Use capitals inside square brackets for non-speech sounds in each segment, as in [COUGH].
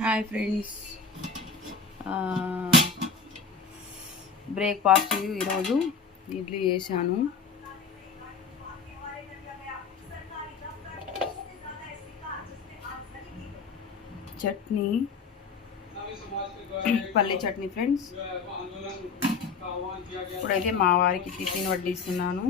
Hi friends breakfast ఈరోజు ఇడ్లీ చేశాను. చట్నీ. పల్లి చట్నీ ఫ్రెండ్స్ ఇప్పుడైతే మా వారికి టిఫిన్ వడ్డిస్తున్నాను.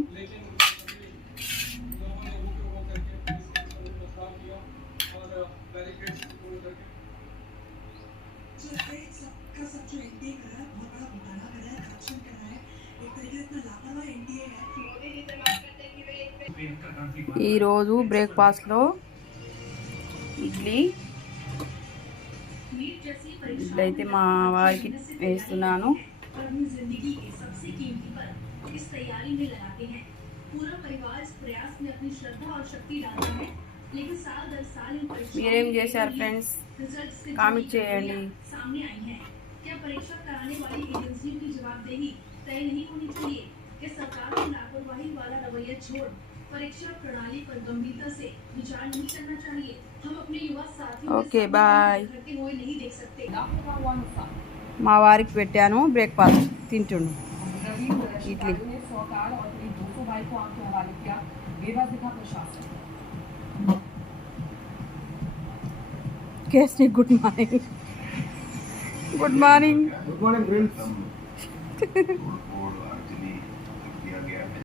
ఈరోజు బ్రేక్ఫాస్ట్లో ఇడ్లీ ఇడ్లీ అయితే మా వారికి వేస్తున్నాను और अपनी जिंदगी के सबसे कीमती पल इस तैयारी में लगाते हैं पूरा परिवार इस प्रयास में अपनी श्रद्धा और शक्ति डालता है लेकिन साल दर साल इन परीक्षाओं మీరేం के చేశారు लिए ఫ్రెండ్స్ रिजल्ट्स से కామెంట్ जुड़ी చేయండి खबरें सामने आई हैं क्या परीक्षा कराने वाली एजेंसियों की जवाबदेही तय नहीं होनी चाहिए क्या सरकार को लापरवाही वाला रवैया छोड़ परीक्षा प्रणाली पर गंभीरता से विचार नहीं करना चाहिए हम अपने युवा साथियों के ओके, सामने बाय। घटते हुए नहीं देख सकते మా వారికి పెట్టాను breakfast తింటుండు idli Kesney, good morning. good morning. Good morning, friends. [LAUGHS]